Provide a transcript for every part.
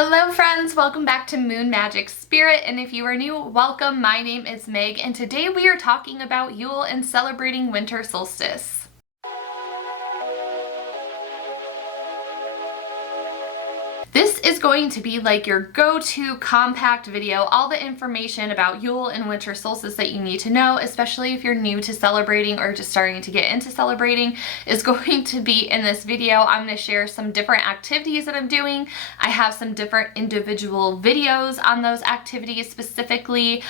Hello friends, welcome back to Moon Magic Spirit, and if you are new, welcome. My name is Meg, and today we are talking about Yule and celebrating winter solstice. This is going to be like your go-to compact video, all the information about Yule and winter solstice that you need to know, especially if you're new to celebrating or just starting to get into celebrating, is going to be in this video. I'm going to share some different activities that I'm doing. I have some different individual videos on those activities specifically,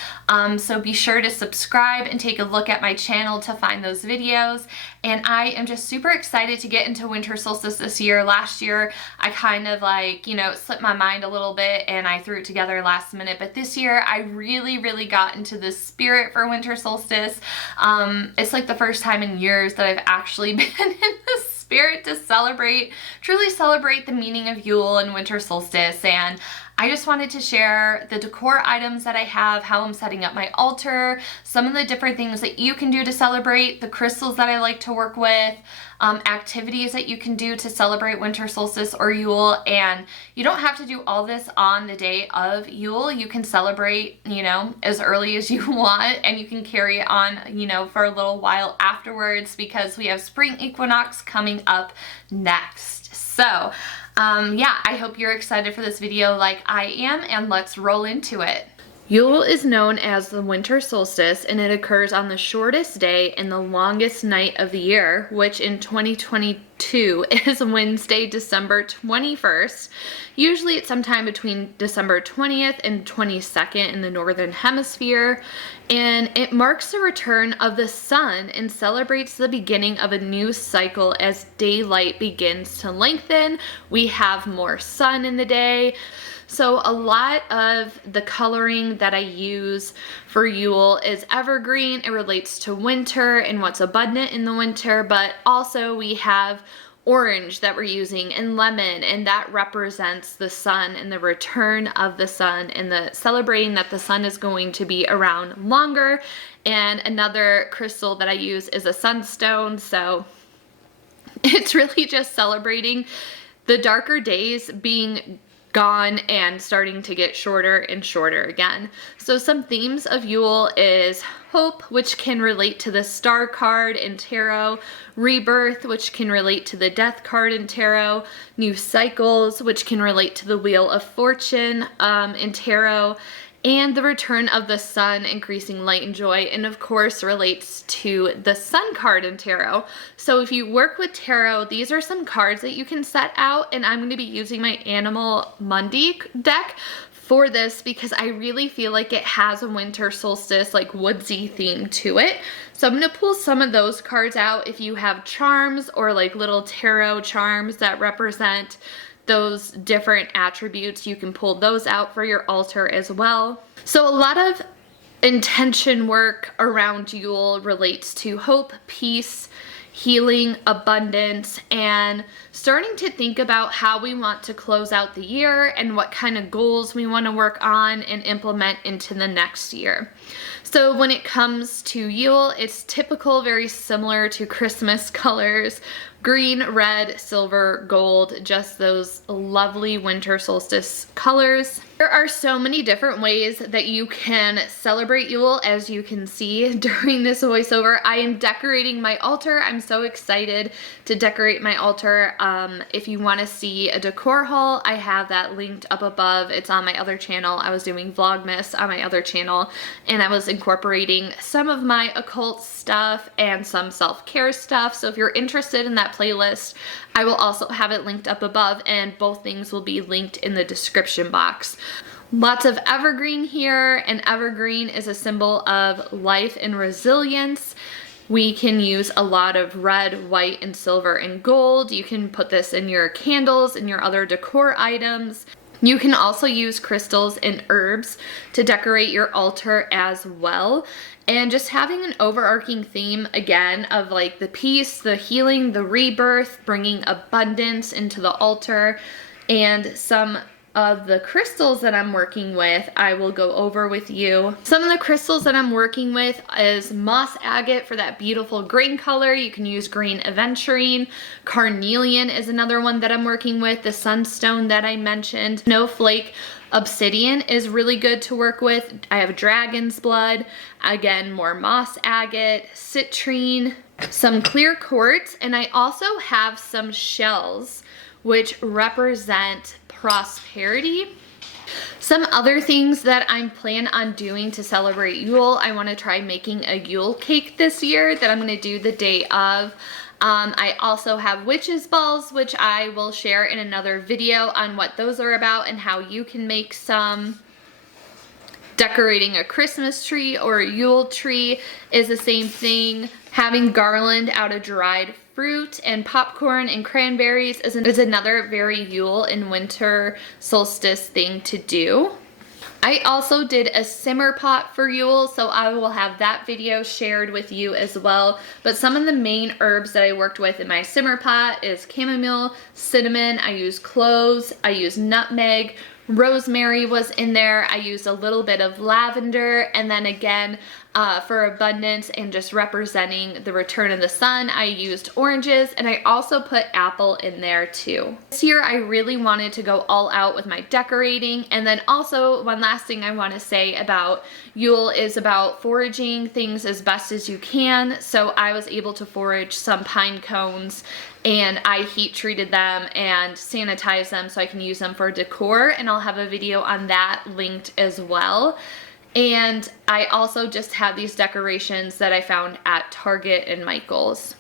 so be sure to subscribe and take a look at my channel to find those videos. And I am just super excited to get into winter solstice this year. Last year, I kind of it slipped my mind a little bit and I threw it together last minute, but this year I really got into the spirit for winter solstice. It's like the first time in years that I've actually been in the spirit to truly celebrate the meaning of Yule and winter solstice. And I just wanted to share the decor items that I have, how I'm setting up my altar, some of the different things that you can do to celebrate, the crystals that I like to work with, activities that you can do to celebrate winter solstice or Yule. And you don't have to do all this on the day of Yule. You can celebrate, as early as you want, and you can carry it on, for a little while afterwards, because we have spring equinox coming up next. So, yeah, I hope you're excited for this video like I am, and let's roll into it. Yule is known as the winter solstice, and it occurs on the shortest day and the longest night of the year, which in 2022 is Wednesday, December 21st. Usually it's sometime between December 20th and 22nd in the northern hemisphere, and it marks the return of the sun and celebrates the beginning of a new cycle as daylight begins to lengthen. We have more sun in the day. So a lot of the coloring that I use for Yule is evergreen. It relates to winter and what's abundant in the winter, but also we have orange that we're using and lemon, and that represents the sun and the return of the sun and the celebrating that the sun is going to be around longer. And another crystal that I use is a sunstone, so it's really just celebrating the darker days being gone and starting to get shorter and shorter again. So some themes of Yule is hope, which can relate to the star card in tarot, rebirth, which can relate to the death card in tarot, new cycles, which can relate to the wheel of fortune in tarot, and the return of the sun, increasing light and joy, and of course relates to the sun card in tarot. So if you work with tarot, these are some cards that you can set out, and I'm going to be using my Animal Mundi deck for this because I really feel like it has a winter solstice, like woodsy theme to it. So I'm going to pull some of those cards out. If you have charms or like little tarot charms that represent those different attributes, you can pull those out for your altar as well. So a lot of intention work around Yule relates to hope, peace, healing, abundance, and starting to think about how we want to close out the year and what kind of goals we want to work on and implement into the next year. So when it comes to Yule, it's typical, very similar to Christmas colors: green, red, silver, gold, just those lovely winter solstice colors. There are so many different ways that you can celebrate Yule, as you can see during this voiceover. I am decorating my altar. I'm so excited to decorate my altar. If you want to see a decor haul, I have that linked up above. It's on my other channel. I was doing Vlogmas on my other channel, and I was incorporating some of my occult stuff and some self-care stuff. So if you're interested in that playlist, I will also have it linked up above, and both things will be linked in the description box. Lots of evergreen here, and evergreen is a symbol of life and resilience. We can use a lot of red, white, and silver and gold. You can put this in your candles and your other decor items. You can also use crystals and herbs to decorate your altar as well. And just having an overarching theme, again, of like the peace, the healing, the rebirth, bringing abundance into the altar, and some of the crystals that I'm working with, I will go over with you. Some of the crystals that I'm working with is moss agate for that beautiful green color. You can use green aventurine. Carnelian is another one that I'm working with. The sunstone that I mentioned. Snowflake obsidian is really good to work with. I have dragon's blood. Again, more moss agate, citrine, some clear quartz, and I also have some shells which represent prosperity. Some other things that I'm planning on doing to celebrate Yule, I want to try making a Yule cake this year that I'm going to do the day of. I also have witches balls, which I will share in another video on what those are about and how you can make some. Decorating a Christmas tree or a Yule tree is the same thing. Having garland out of dried fruit and popcorn and cranberries is another very Yule and winter solstice thing to do. I also did a simmer pot for Yule, so I will have that video shared with you as well. But some of the main herbs that I worked with in my simmer pot is chamomile, cinnamon, I use cloves, I use nutmeg, rosemary was in there. I used a little bit of lavender, and then again, for abundance and just representing the return of the sun, I used oranges, and I also put apple in there too. This year, I really wanted to go all out with my decorating, and then also one last thing I want to say about Yule is about foraging things as best as you can. So I was able to forage some pine cones, and I heat treated them and sanitized them so I can use them for decor, and I'll have a video on that linked as well. And I also just have these decorations that I found at Target and Michael's.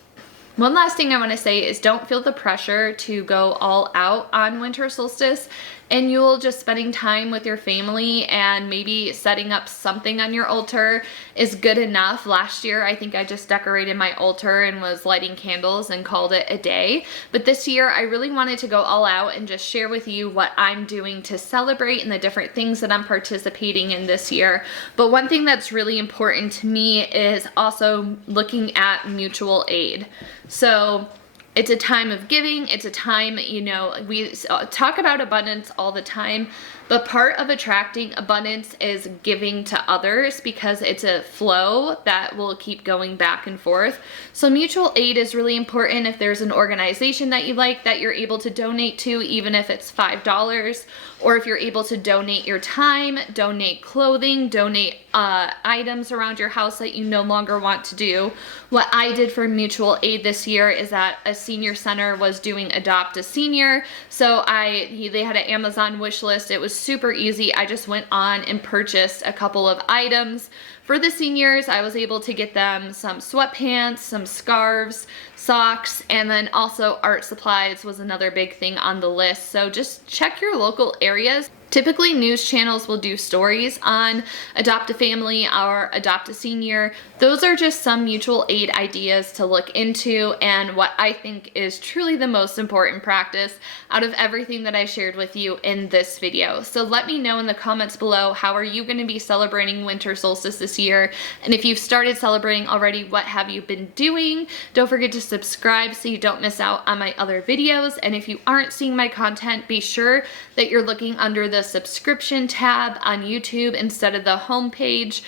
One last thing I want to say is don't feel the pressure to go all out on winter solstice and Yule. Just spending time with your family and maybe setting up something on your altar is good enough. Last year, I think I just decorated my altar and was lighting candles and called it a day. But this year, I really wanted to go all out and just share with you what I'm doing to celebrate and the different things that I'm participating in this year. But one thing that's really important to me is also looking at mutual aid. So it's a time of giving. It's a time, you know, we talk about abundance all the time, but part of attracting abundance is giving to others because it's a flow that will keep going back and forth. So mutual aid is really important. If there's an organization that you like that you're able to donate to, even if it's $5, or if you're able to donate your time, donate clothing, donate items around your house that you no longer want to do. What I did for mutual aid this year is that a senior center was doing Adopt a Senior. So they had an Amazon wish list. It was super easy. I just went on and purchased a couple of items. For the seniors, I was able to get them some sweatpants, some scarves, socks, and then also art supplies was another big thing on the list. So just check your local areas. Typically, news channels will do stories on Adopt a Family or Adopt a Senior. Those are just some mutual aid ideas to look into, and what I think is truly the most important practice out of everything that I shared with you in this video. So let me know in the comments below, how are you going to be celebrating winter solstice this year? And if you've started celebrating already, what have you been doing? Don't forget to subscribe so you don't miss out on my other videos. And if you aren't seeing my content, be sure that you're looking under the subscription tab on YouTube instead of the home page.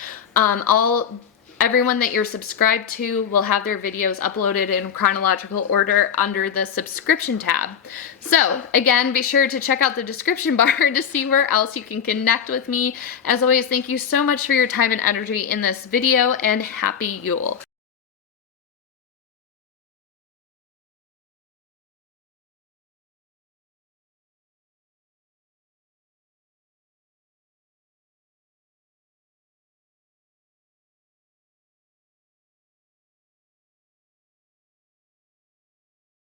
Everyone that you're subscribed to will have their videos uploaded in chronological order under the subscription tab. So again, be sure to check out the description bar to see where else you can connect with me. As always, thank you so much for your time and energy in this video, and happy Yule.